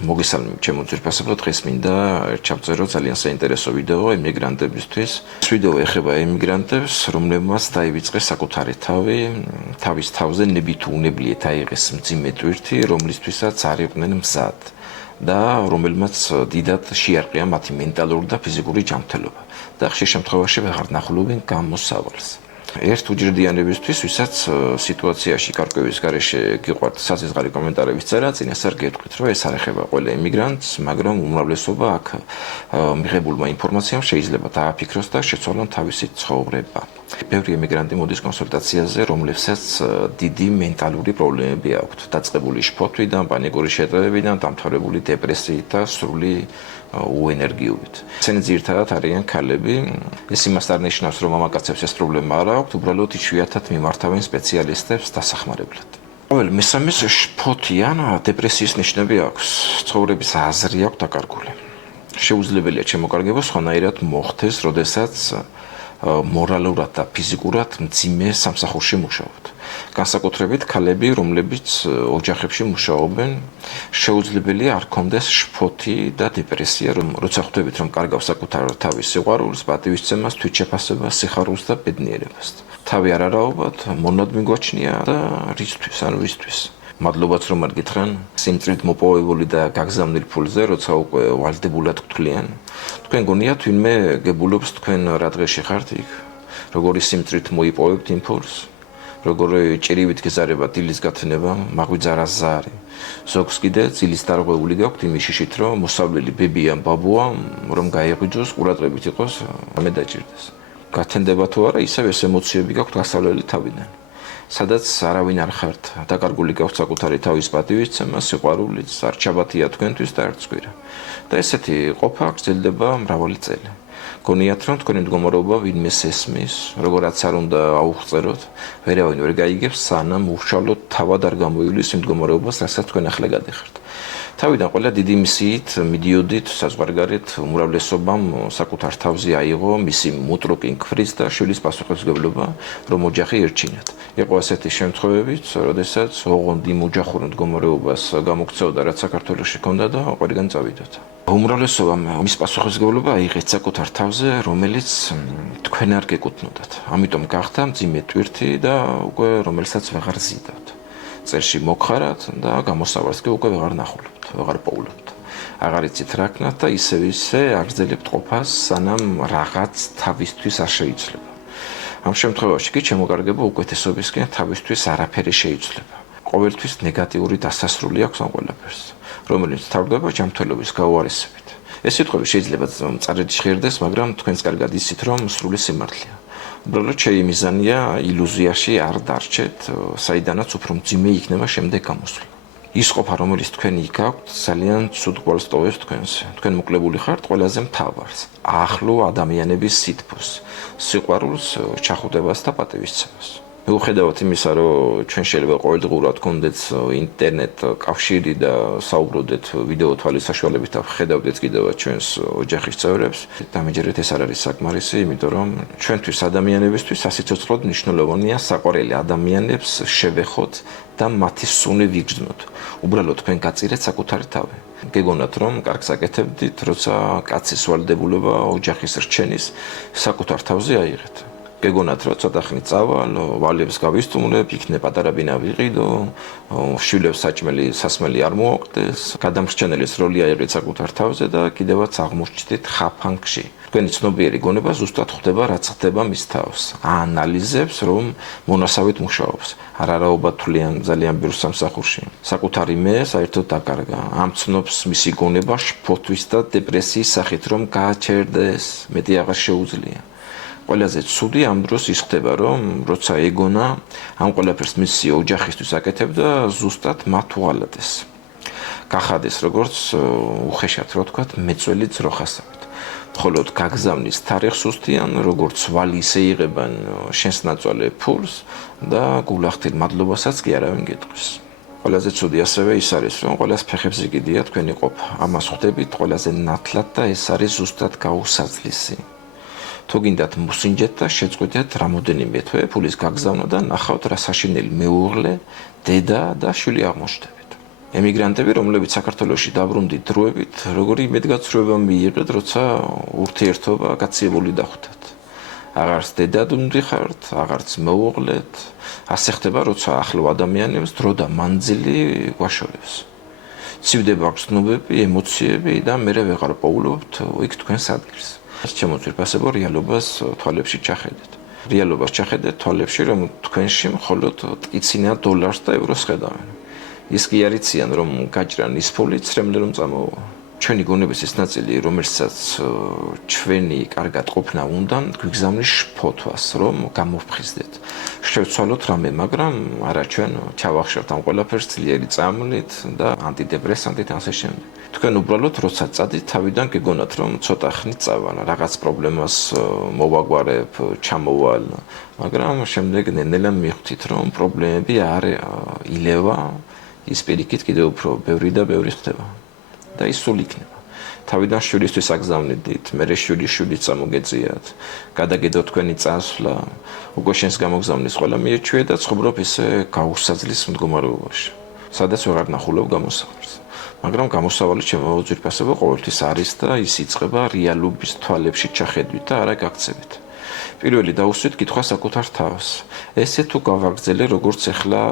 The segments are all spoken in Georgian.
მოგესალმებით ჩემო ძვირფასებო, დღეს მინდა ჩავწერო ძალიან საინტერესო ვიდეო ემიგრანტებისთვის. ეს ვიდეო ეხება ემიგრანტებს, რომლებმაც დაივიწყეს საკუთარი თავის თავზე ნებით უნებლიეთ აიღეს მძიმე ტვირთი, რომლისთვისაც არ იყვნენ მზად და რომელმაც დიდად შეარყია მათი მენტალური და ფიზიკური ჯანმრთელობა და ხშირ შემთხვევაში ვეღარ ნახულობენ გამოსავალს. ერთ უჯრედიანებისთვის, ვისაც სიტუაციაში გარკვევის გარეშე გიყვართ საზღვარი კომენტარების წერა, წინასწარ გეტყვით, რომ ეს არ ეხება ყველა ემიგრანტს, მაგრამ უმრავლესობა აქ მიღებულმა ინფორმაციამ შეიძლება დააფიქროს და შეცვალონ თავისი ცხოვრება. ბევრი ემიგრანტი მოდის კონსულტაციაზე, რომლებსაც დიდი მენტალური პრობლემები აქვთ, დაწყებული შფოთვიდან, პანიკური შეტევებიდან, დამთავრებული დეპრესიით და სრული უენერგიობით. ესენი ძირითადად არიან ქალები. ეს იმას არ ნიშნავს, რომ მამაკაცებს ეს პრობლემა არ აქვთ, უბრალოდ იშვიათად მიმართავენ სპეციალისტებს დასახმარებლად. ყოველ მესამეს შფოთი ან დეპრესიის ნიშნები აქვს. ცხოვრების აზრი აქვს დაკარგული. შეუძლებელია შემოკარგება სხვანაირად მოხდეს, როდესაც მორალურად და ფიზიკურად მძიმე სამსახურში მუშაობთ. განსაკუთრებით ქალები, რომლებიც ოჯახებში მუშაობენ, შეუძლებელია არ კონდეს შფოთი და დეპრესია, როცა ხვდებით, რომ კარგავს საკუთარ თავის სიყვარულს, პატივისცემას, თვითშეფასებას, სიხარულს და ბედნიერებას. თავი არ არაობად, მონად მიგვაჩნია და რისთვის, ან ვისთვის. მადლობაც რომ არ გითხრან, სიმწრით მოპოვებული და გაგზავნილ ფულზე, როცა უკვე ვალდებულად გთვლიან. თქვენ გონიათ ვინმე გებულობს თქვენ რა დღეში ხართ იქ? როგორი სიმწრით მოიპოვებთ იმ ფულს? როგორი ჭირივით გეზარება დილის გათნება, მაგვიძარა ზარი. ზოგს კიდე ძილის დარღვეული გაქვთ იმ შიშით, რომ მოსავლელი ბები ან ბაბუა, რომ გაეღვიძოს, ყურადღებით იყოს, ამე დაჭირდეს. გათენდება თუ არა, ისევ ეს ემოციები გაქვთ გასავლელი თავიდან. სადაც არავინ არ ხართ, დაკარგული გაქვთ საკუთარი თავის პატივისცემა, სიყვარულიც, არ ჩაბათია თქვენთვის და არც კვირა. და ესეთი ყოფა გრძელდება მრავალი წელი. გონიათ, რომ თქვენი მდგომარეობა ვინმეს ესმის, როგორაც არ უნდა აუღწეროთ, ვერავინ ვერ გაიგებს, სანამ უშუალოდ თავად არ გამოივლის იმ მდგომარეობას, რასაც თქვენ ახლა გადიხართ. თავიდან ყველა დიდი მისიით მიდიოდით საზღვარგარეთ, უმრავლესობამ საკუთარ თავზე აიღო მისი მუტრუკი ქფრის და შვილის პასუხისმგებლობა, რომ ოჯახი ერჩინათ. იყო ასეთი შემთხვევებიც, როდესაც ოღონდ იმ ოჯახურ მდგომარეობას გამოგცეოდა, რაც საქართველოში ჰქონდა და ყველგან წავიდოდა. უმრავლესობამ მის პასუხისმგებლობა აიღეს საკუთარ თავზე, რომელიც თქვენ არ გეკუთვნოდათ. ამიტომ გახდა მძიმე ტვირთი და უკვე რომელსაც ვეღარ ზიდავთ. წერში მოგხარათ და გამოსავალს კი უკვე ვეღარ ნახულობთ, ვეღარ პოულობთ. აღარ იცით რა ქნათ და ისევ აგრძელებთ ყოფას, სანამ რაღაც თავისთვის არ შეიცვლება. ამ შემთხვევაში კი შემოკარგება უკეთესობისკენ თავისთვის არაფერი შეიცვლება. ყოველთვის ნეგატიური დასასრული აქვს ამ ყველაფერს, რომელიც თავდება ჯანმრთელობის გაუარესებით. ეს სიტყვები შეიძლება მწარედ ჟღერდეს, მაგრამ თქვენს კარგად იცით, რომ სრული სიმართლეა. უბრალოდ შეიმიზანია ილუზიაში არ დარჩეთ, საიდანაც უფრო მძიმე იქნება შემდეგ გამოსვლა. ის ყოფა, რომელიც თქვენ იქ აქვთ, ძალიან ცუდ გვალს ტოვებს თქვენს. თქვენ მოკლებული ხართ ყველაზე მთავარს, ახლო ადამიანების სითბოს, სიყვარულს, ჩახუტებას და პატივისცემას. მიუხედავად იმისა, რომ ჩვენ შეიძლება ყოველდღურად გქონდეთ ინტერნეტ კავშირი და საუბრობდეთ ვიდეო თვალის საშუალებით და ხედავდეთ კიდევაც ჩვენს ოჯახის წევრებს, დამეჯერეთ ეს არ არის საკმარისი, იმიტომ რომ ჩვენთვის ადამიანებისთვის სასიცოცხლოდ მნიშვნელოვანია საყვარელი ადამიანებს შევეხოთ და მათი სუნი ვიგრძნოთ. უბრალოდ თქვენ გაწირეთ საკუთარი თავი. გეგონათ, რომ კარგს აკეთებდით, როცა კაცის ვალდებულება ოჯახის რჩენის საკუთარ თავზე აიღეთ. გეგონათ, რომ ცოტა ხნით წავალ, ვალებს გავისტუმრებ, იქნე პატარა ბინა ვიყიდო, შვილებს საჭმელი სასმელი არ მოაყდეს, გადამრჩენელის როლი აიღეთ საკუთარ თავზე და კიდევაც აღმოჩნდით ხაფანგში. თქვენი ცნობიერი გონება ზუსტად ხვდება, რაც ხდება მის თავს. აანალიზებს, რომ მონასავით მუშაობს. არ არაობა თვლიან ძალიან ბევრ სამსახურში. საკუთარი მე საერთოდ დაკარგა. ამცნობს მისი გონება შფოთვის და დეპრესიის სახით, რომ გააჩერდეს, მეტი აღარ შეუძლია. ყველაზე ცუდი ამ დროს ის ხდება, რომ როცა ეგონა ამ ყველაფერს მისი ოჯახისთვის აკეთებდა, ზუსტად მათ უღალატეს. გახადეს როგორც უხეშად რო ვთქვათ, მეწველი ძროხასავით. მხოლოდ გაგზავნის თარიღს უსთიან, როგორც ვალი ისე იღებენ შენს ნაცვალე ფულს და გულახდილ მადლობასაც კი არავინ გეტყვის. ყველაზე ცუდი ასევე ის არის, რომ ყველას ფეხებზე კიდია თქვენი ყოფა. ამას ხვდებით ყველაზე ნათლად და ეს არის ზუსტად გაუსაძლისი. თუ გინდათ მუსინჯეთ და შეწყვეტეთ რამოდენიმე თვე ფულის გაგზავნა და ნახავთ რა საშინელი მეუღლე, დედა და შვილი აღმოჩნდებით. ემიგრანტები, რომლებიც საქართველოში დაბრუნდით დროებით, როგორი იმედგაცრუება მიიღეთ, როცა ურთიერთობა გაციებული დახვდათ. აღარც დედად უნდიხართ, აღარც მეუღლეთ, ასე ხდება, როცა ახლო ადამიანებს დრო და მანძილი გვაშორებს. ცივდება გრძნობები, ემოციები და მერე ვეღარ პოულობთ იქ თქვენს ადგილს. ჩემოძვირფასებო რეალობას თვალებში ჩახედეთ. რეალობას ჩახედეთ თვალებში, რომ თქვენში მხოლოდ ტკიცინა დოლარს და ევროს ხედავენ. ის კი არიციან, რომ გაჭრან ის ფული ცრემლი რომ წამოვა. ჩვენი გონების ეს ნაწილი, რომელსაც ჩვენი კარგად ყოფნა უნდა, გვიგზავნის შფოთვას, რომ გამოვფხიზდეთ. შევცვალოთ რამე, მაგრამ არა ჩვენ ჩავახშევთ ამ ყველაფერს ძლიერი წამლით და ანტიდეპრესანტით ასე შემდეგ. თქვენ უბრალოდ როცა წადით, თავიდან გეგონათ, რომ ცოტა ხნით წავალ, რაღაც პრობლემას მოვაგვარებ, ჩამოვალ, მაგრამ შემდეგ ნელ-ნელა მიხვდით, რომ პრობლემები არ ილევა, ის პირიქით კიდევ უფრო ბევრი და ბევრი ხდება. და ის სულ იქნება. თავიდან შვილისთვის აგზავნიდით, მერე შვილიშვილიც წამოგეწიათ, გადაგედოთ თქვენი წასვლა, უკვე შენს გამოგზავნის ყველა მიეჩვია და ცხოვრობ ისე გაუსაძლის მდგომარეობაში, სადაც ვეღარ ნახულობ გამოსავალს. მაგრამ გამოსავალი ჩემო ძვირფასებო ყოველთვის არის და ის იწყება რეალობის თვალებში ჩახედვით და არა გაქცევით. პირველი დაუსვით კითხვა საკუთარ თავს. ესე თუ გავაგრძელე როგორც ახლა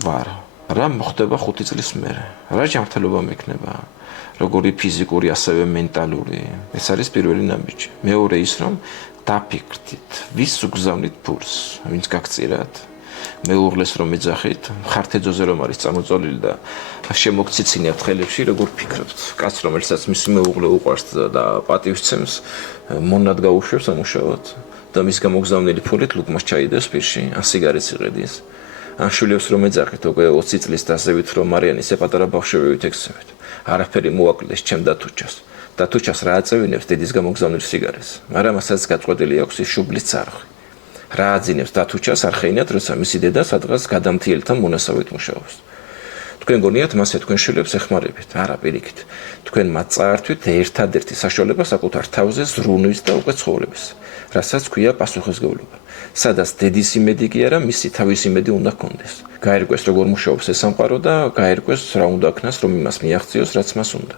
ვარ, რა მოხდება 5 წლის მერე? რა ჯანმრთელობა მექნება? როგორი ფიზიკური, ასევე მენტალური. ეს არის პირველი ნაბიჯი. მეორე ის, რომ დაფიქრდით, ვის უგზავნით ფულს, ვინც გაგწირათ, მეუღლეს რომ ეძახით, მხართეძოზე რომ არის წამოწოლილი და შემოგციცინებთ ხელებში, როგორ ფიქრობთ. კაც, რომელსაც მისი მეუღლე უყვარს და პატივს მონად გაუშვებს ამუშავოთ და მის გამოგზავნილი ფულით ლუკმას ჩაიდებს პირში, ან სიგარეტს იღედის. ან შვილებს რომ ეძახით, უკვე 20 წლის დასევით, რომ მარიანი ისე პატარა ბავშვებით ექცევით. არაფერი მოაკლდეს ჩემ დათუჩას. დათუჩას რა აწევინებს დედის გამოგზავნილ სიგარეს, მაგრამ ასაც გაწყვეტილი აქვს ის შუბლის წარხვი. რა აძინებს დათუჩას არხეინად, როცა მისი დედა სადღაც გადამთიელთან მონასავით მუშაობს. თქვენ გონიათ მასე თქვენ შვილებს ეხმარებით, არა პირიქით. თქვენ მათ წაართვით ერთადერთი საშუალება საკუთარ თავზე ზრუნვის და უკვე ცხოვრების, რასაც ქვია პასუხისმგებლობა. სადაც დედის იმედი კი არა, მისი თავის იმედი უნდა ჰქონდეს. გაერკვეს როგორ მუშაობს ეს სამყარო და გაერკვეს რა უნდა ქნას, რომ იმას მიაღწიოს, რაც მას უნდა.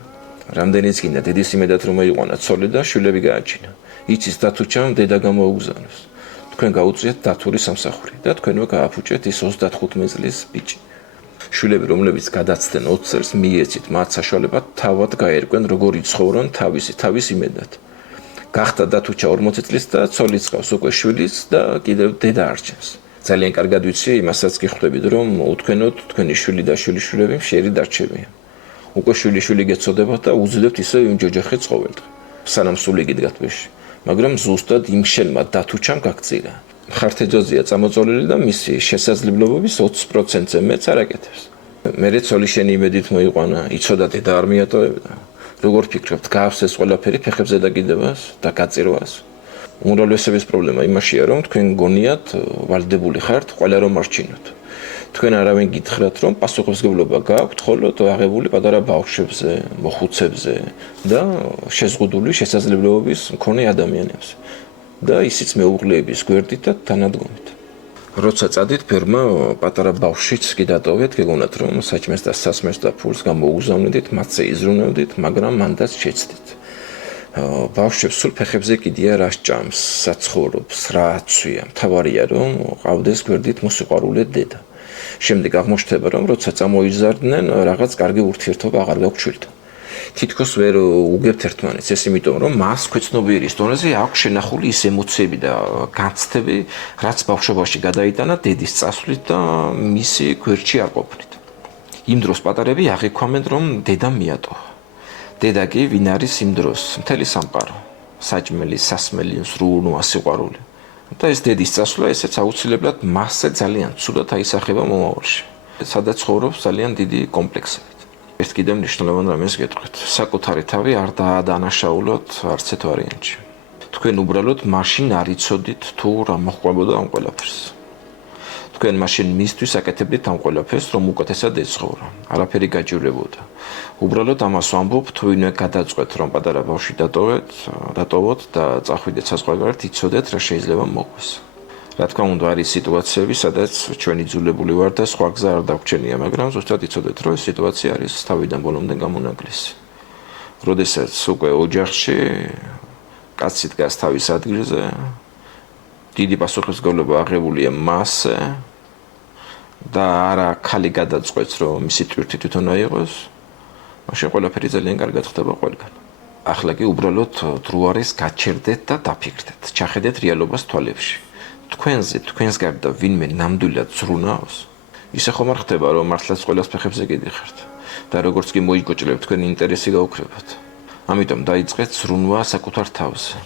რამდენიც გინდა დედის იმედად რომ აიყვანა ცოლი და შვილები გააჩინა. იცის დათუჩამ დედა გამოუგზავნოს. თქვენ გაუწიეთ დათური სამსახური და თქვენო გააფუჭეთ ის 35 წლის ბიჭი. შვილები, რომლებიც გადაცდნენ 20 წელს, მიეცით მათ საშუალება თავად გაერკვენ როგორ იცხოვრონ თავის იმედად. გახდა დათუჩა 40 წლის და ცოლიც ყავს უკვე შვილიც და კიდევ დედა არჩევს. ძალიან კარგად ვიცი, იმასაც კი ხვდებით, რომ უთქვენოთ თქვენი შვილი და შვილიშვილები მშიერი დარჩებიან. უკვე შვილიშვილი გეცოდებათ და უძლებთ ისე იმ ჯოჯახეთს ყოველდღე. სანამ სული გიდგათ ბეში, მაგრამ ზუსტად იმ შენმა დათუჩამ გაგწირა. მხართეძოზია წამოწოლილი და მისი შესაძლებლობების 20%-ზე მეც არ აკეთებს. მერე ცოლი შენი იმედით მოიყვანა, იცოდა დედა არ მიატოვებდა. როგორ ფიქრობთ, გაავს ეს ყველაფერი ფეხებზე დაკიდებას და გაწირვას? უმრავლესობის პრობლემა იმაშია, რომ თქვენ გონიათ ვალდებული ხართ ყველა რომ არჩინოთ. თქვენ არავინ გითხრათ, რომ პასუხისმგებლობა გააქვთ მხოლოდ აღებული პატარა ბავშვებზე, მოხუცებზე და შეზღუდული შესაძლებლობების მქონე ადამიანებზე და ისიც მეუღლეების გვერდით და თანადგომით. როცა წადით ფერმა, პატარა ბავშვიც კი დატოვეთ, გეგონათ, რომ საჭმეს და სასმეს და ფულს გამოუგზავნიდით, მათზე იზრუნავდით, მაგრამ მანდაც შეცდით. ბავშვებს სულ ფეხებზე კიდია რა სჭამს, საცხოვრობს, რა აცვია. მთავარია, რომ ყავდეს გვერდით მოსიყვარულე დედა. შემდეგ აღმოჩნდება, რომ როცა წამოიზარდნენ, რაღაც კარგი ურთიერთობა აღარ გაქვთ შვილთან. თითქოს ვერ უგებთ ერთმანეთს, ეს იმიტომ, რომ მას ქვეცნობიერის დონეზე აქვს შენახული ის ემოციები და განცდები, რაც ბავშვობაში გადაიტანა დედის წასვლით და მისი გვერდში არ ყოფნით. იმ დროს პატარები აღიქვამენ, რომ დედა მიატოვა. დედა კი ვინ არის იმ დროს, მთელი სამყარო, საჭმელი, სასმელი, სრული, ასიყვარული. და ეს დედის წასვლა, ესეც აუცილებლად მასზე ძალიან ცუდად აისახება მომავალში. სადაც ცხოვრობს ძალიან დიდი კომპლექსებით. ერთ კიდევ მნიშვნელოვან რამეს გეტყვით. საკუთარი თავი არ დაადანაშაულოთ არც ერთ ვარიანტში. თქვენ უბრალოდ მაშინ არ იცოდით თუ რა მოხდებოდა ამ ყველაფერს. თქვენ მაშინ მისთვის აკეთებდით ამ ყველაფერს, რომ უკეთესად ეცხოვრო. არაფერი გაჭირვებოდა. უბრალოდ ამას ვამბობ, თუ ვინმე გადაწყვეტ, რომ პატარა ბავშვი დატოვოთ და წახვიდეთ საზღვარგარეთ, იცოდეთ რა შეიძლება მოხდეს. რა თქმა უნდა არის სიტუაციები, სადაც ჩვენი იძულებული ვარ და სხვა გზა არ დაგვრჩენია, მაგრამ ზუსტად იცოდეთ, რომ ეს სიტუაცია არის თავიდან ბოლომდე გამონაკლისი. როდესაც უკვე ოჯახში კაცი დგას თავის ადგილზე, დიდი პასუხისმგებლობა აღებულია მასზე და არა ხალი გადაწყვეტს, რომ მისი ტვირთი თვითონ აიღოს, მაშინ ყველაფერი ძალიან კარგად ხდება ყველგან. ახლა კი უბრალოდ დრო არის გაჩერდეთ და დაფიქრდეთ, ჩახედეთ რეალობას თვალებში. თქვენს გარდა ვინმე ნამდვილად ზრუნავს, ისე ხომ არ ხდება, რომ მართლაც ყველას ფეხებზე გიდიხართ და როგორც კი მოიგოჭრებთ, თქვენი ინტერესი გაუქრებათ. ამიტომ დაიწყეთ ზრუნვა საკუთარ თავზე.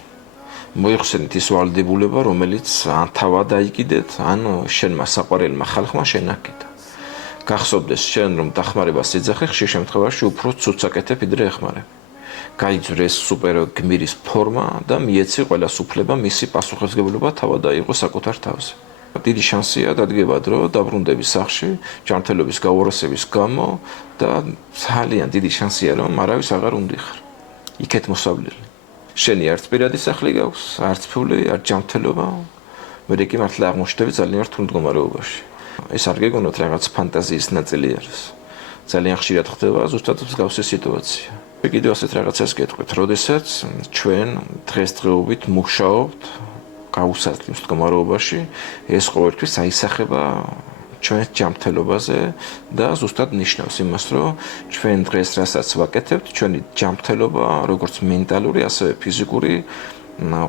მოიხსენით ის ვალდებულება, რომელიც ან თავად დაიკიდეთ, ან შენმა საყვარელმა ხალხმა შენაკიდა. გახსოვდეს შენ, რომ დახმარებას ეძახე, ხშირ შემთხვევაში უფრო ცუდს აკეთებ, ვიდრე ეხმარები. გაიძვრე ეს სუპერ გმირის ფორმა და მიეცი ყველას უფლება მისი პასუხისმგებლობა თავად აიღო საკუთარ თავზე. დიდი შანსია დადგება დრო დაბრუნდები სახლში ჯანმრთელობის გაუარესების გამო და ძალიან დიდი შანსია რომ არავის აღარ უნდიხარ. იქეთ მოსავლელი. შენი არც პირადი სახლი გაქვს, არც ფული, არც ჯანმრთელობა. მე კი მართლა აღმოჩნდები ძალიან რთულ მდგომარეობაში. ეს არ გეგონოთ რაღაც ფანტაზიის ნაწილი არის. ძალიან ხშირად ხდება ზუსტად მსგავსი სიტუაცია. კიდევ ასეთ რაღაცას გეტყვით, როდესაც ჩვენ დღესდღეობით მუშაობთ გაუსაცდლის მდგომარეობაში, ეს ყოველთვის აისახება ჩვენს ჯანმრთელობაზე და ზუსტად ნიშნავს იმას, რომ ჩვენ დღეს რასაც ვაკეთებთ, ჩვენი ჯანმრთელობა, როგორც მენტალური, ასევე ფიზიკური,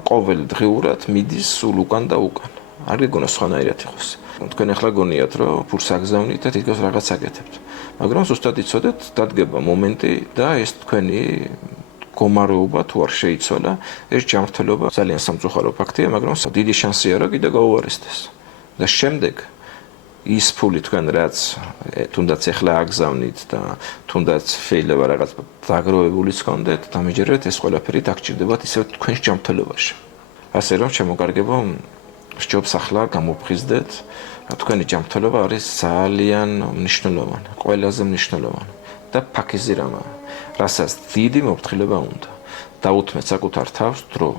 ყოველდღიურად მიდის სულ უკან და უკან. არ გეგონა სხვანაირად იყოს. თქვენ ახლა გონიათ, რომ ფურს აგზავნით და თითქოს რაღაც აკეთებთ. მაგრამ ზუსტად იცოდეთ, დადგება მომენტი და ეს თქვენი მდგომარეობა თუ არ შეიცვალა, ეს ჯანმრთელობა ძალიან სამწუხარო ფაქტია, მაგრამ დიდი შანსია, რომ კიდე გაუარესდეს. და შემდეგ ის ფული თქვენ რაც თუნდაც ახლა აგზავნით და თუნდაც შეიძლება რაღაც დაგროვებულიც გქონდეთ, დამეჯერეთ ეს ყველაფერი დაგჭირდებათ ისევ თქვენს ჯანმრთელობაში. ასე რომ შემოგარგებო სჯობს ახლა გამოფხიზდეთ, თქვენი ჯანმრთელობა არის ძალიან მნიშვნელოვანი, ყველაზე მნიშვნელოვანი და ფაქიზი რამაა, რასაც დიდი მოფრთხილება უნდა. დაუთმეთ საკუთარ თავს დრო,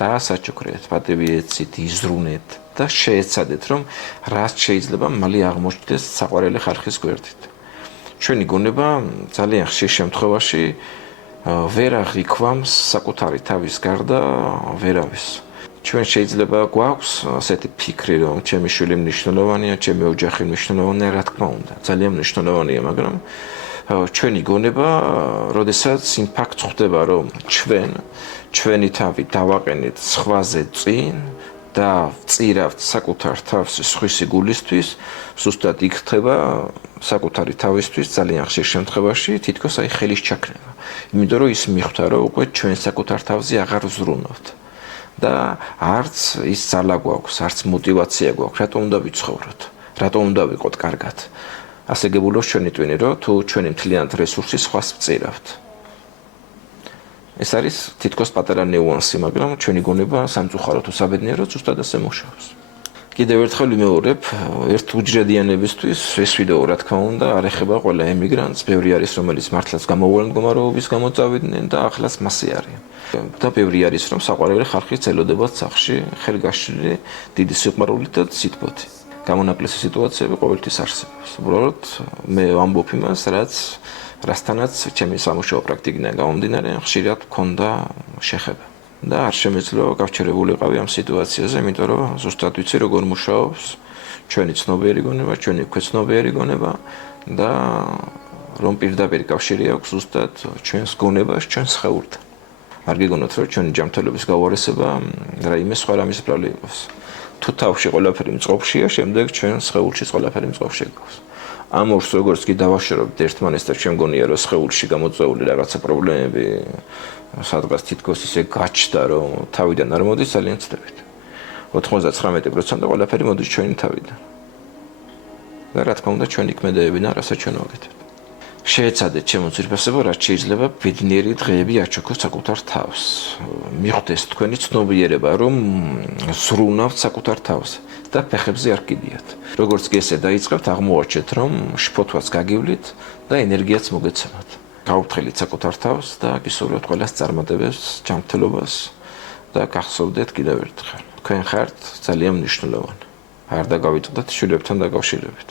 დაასაჩუქრეთ, პატივი ეცით, იზრუნეთ და შეეცადეთ, რომ რაც შეიძლება მალე აღმოჩნდეს საყვარელი ხალხის გვერდით. ჩვენი გონება ძალიან ხშირ შემთხვევაში ვერ აღიქვამს საკუთარი თავის გარდა ვერავის. ჩვენ შეიძლება გვაქვს ასეთი ფიქრი, რომ ჩემი შვილი მნიშვნელოვანია, ჩემი ოჯახი მნიშვნელოვანია, რა თქმა უნდა, ძალიან მნიშვნელოვანია, მაგრამ ჩვენი გონება, როდესაც იმ ფაქტს ხვდება, რომ ჩვენი თავი დავაყენეთ სხვაზე წინ და ვწირავთ საკუთარ თავს სხვისი გულისთვის, ზუსტად იქ ხდება საკუთარი თავისთვის ძალიან ხშირ შემთხვევაში თითქოს აი ხელის ჩაქრება. იმიტომ რომ ის მიხვდა, რომ უკვე ჩვენ საკუთარ თავზე აღარ ვზრუნავთ. და არც ის ძალა გვაქვს, არც мотиваცია გვაქვს, რატომ უნდა ვიცხოვროთ, რატომ უნდა ვიყოთ კარგად. ასე გებულობს ჩვენი ტვინი, რომ თუ ჩვენი მთლიანად რესურსი სხვას ვწირავთ. ეს არის თითქოს პატარა ნიუანსი, მაგრამ ჩვენი გონება სამწუხაროდ თუ საბედნიეროდ ზუსტად ასე მუშაობს. კიდევ ერთხელ ვიმეორებ, ერთ უჯრედიანებისთვის ეს ვიდეო რა თქმა უნდა არ ეხება ყველა ემიგრანტს, ბევრი არის რომელიც მართლაც გამოუვალ მდგომარეობის გამო წავიდნენ და ახლაც მასე არის. და ბევრი არის რომ საყვარელი ხალხი წელოდებათ სახლში, ხელგაშლილი, დიდი სიყვარულით და სიტყვით. გამონაკლისი სიტუაციები ყოველთვის არსებობს. უბრალოდ მე ვამბობ იმას, რასთანაც ჩემი სამუშაო პრაქტიკიდან გამომდინარე, ხშირად მქონდა შეხება. და არ შემეძლო გავჩერებულიყავი ამ სიტუაციაზე, იმიტომ რომ ზუსტად ვიცი როგორ მუშაობს ჩვენი ცნობიერი გონება, ჩვენი ქვეცნობიერი გონება და რომ პირდაპირ კავშირი აქვს ზუსტად ჩვენს გონებას, ჩვენს სხეულთან. არ გიგონოთ რომ ჩვენი ჯანმრთელობის გაუარესება რაიმე სხვა რამის ბრალი იყოს. თუ თავში ყველაფერი მწყობრშია, შემდეგ ჩვენ სხეულში ყველაფერი მწყობრში გავს. ამ ორს როგორც კი დავაშორებთ ერთმანეთს და ჩვენ გონია რომ სხეულში გამოწვეული რაღაცა პრობლემები სადღაც თითქოს ისე გაჩნდა რომ თავიდან არ მოდის ძალიან ცდებით. 99% ყველაფერი მოდის ჩვენი თავიდან. და რა თქმა უნდა ჩვენი ქმედებიდან რასაც ჩვენ ვაკეთებთ. შეეცადეთ ჩემო ძირფესებო, რაც შეიძლება ბედნიერი დღეები აჩოქოთ საკუთარ თავს. მიხვდეს თქვენი ცნობიერება, რომ ზრუნავთ საკუთარ თავს და ფეხებზე არ კიდიათ. როგორც კი ესე დაიწყებთ, აღმოვაჩენთ, რომ შფოთვას გაგივლით და ენერგიაც მოგეცემათ. გაუფრთხილეთ საკუთარ თავს და გისურვებთ ყველას წარმატებებს, ჯანმრთელობას და გახსოვდეთ კიდევ ერთხელ. თქვენ ხართ ძალიან მნიშვნელოვანი. არ დაგავიწყდეთ შვილებთან დაკავშირებით.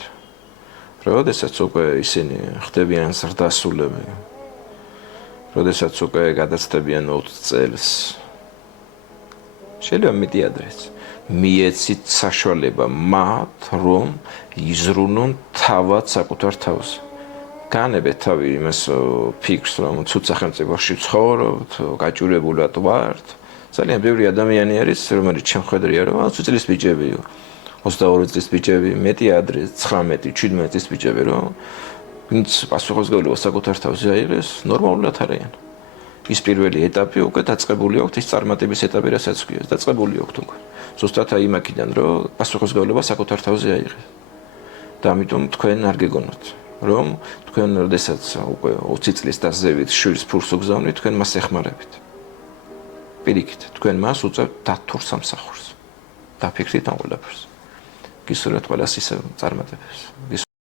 როდესაც უკვე ისინი ხდებიან ზრდასულები, როდესაც უკვე გადაცდებიან 20 წელს, შეიძლება მეტი ადრეც, მიეცით საშუალება მათ, რომ იზრუნონ თავად საკუთარ თავზე. განებეთ თავი იმას ფიქრს, რომ ცუდ სახელმწიფოში ვცხოვრობთ, გაჭირებულად ვართ. ძალიან ბევრი ადამიანი არის, რომელიც შემხედრია, რომ 20 წლის ბიჭებიო, 22 წლის ბიჭები, მეტი ადრე 19, 17 წლის ბიჭები, რომ ვინც პასუხისმგებლობა საკუთარ თავზე აიღეს, ნორმალურად არიან. ის პირველი ეტაპი უკვე დაწყებული აქვს, ის წარმატების ეტაპი, რასაც ქვია, დაწყებული აქვს უკვე. ზუსტად აი იმაკიდან, რომ პასუხისმგებლობა საკუთარ თავზე აიღეს. და ამიტომ თქვენ არ გეგონოთ, რომ თქვენ როდესაც უკვე 20 წლის დაზევით შვილს ფურს უგზავნით, თქვენ მას ეხმარებით. პირიქით, თქვენ მას უწევთ დათურ სამსახურს. დაფიქრდით ამ ყველაფერს. გისურვებთ ყველას ისე წარმატებებს.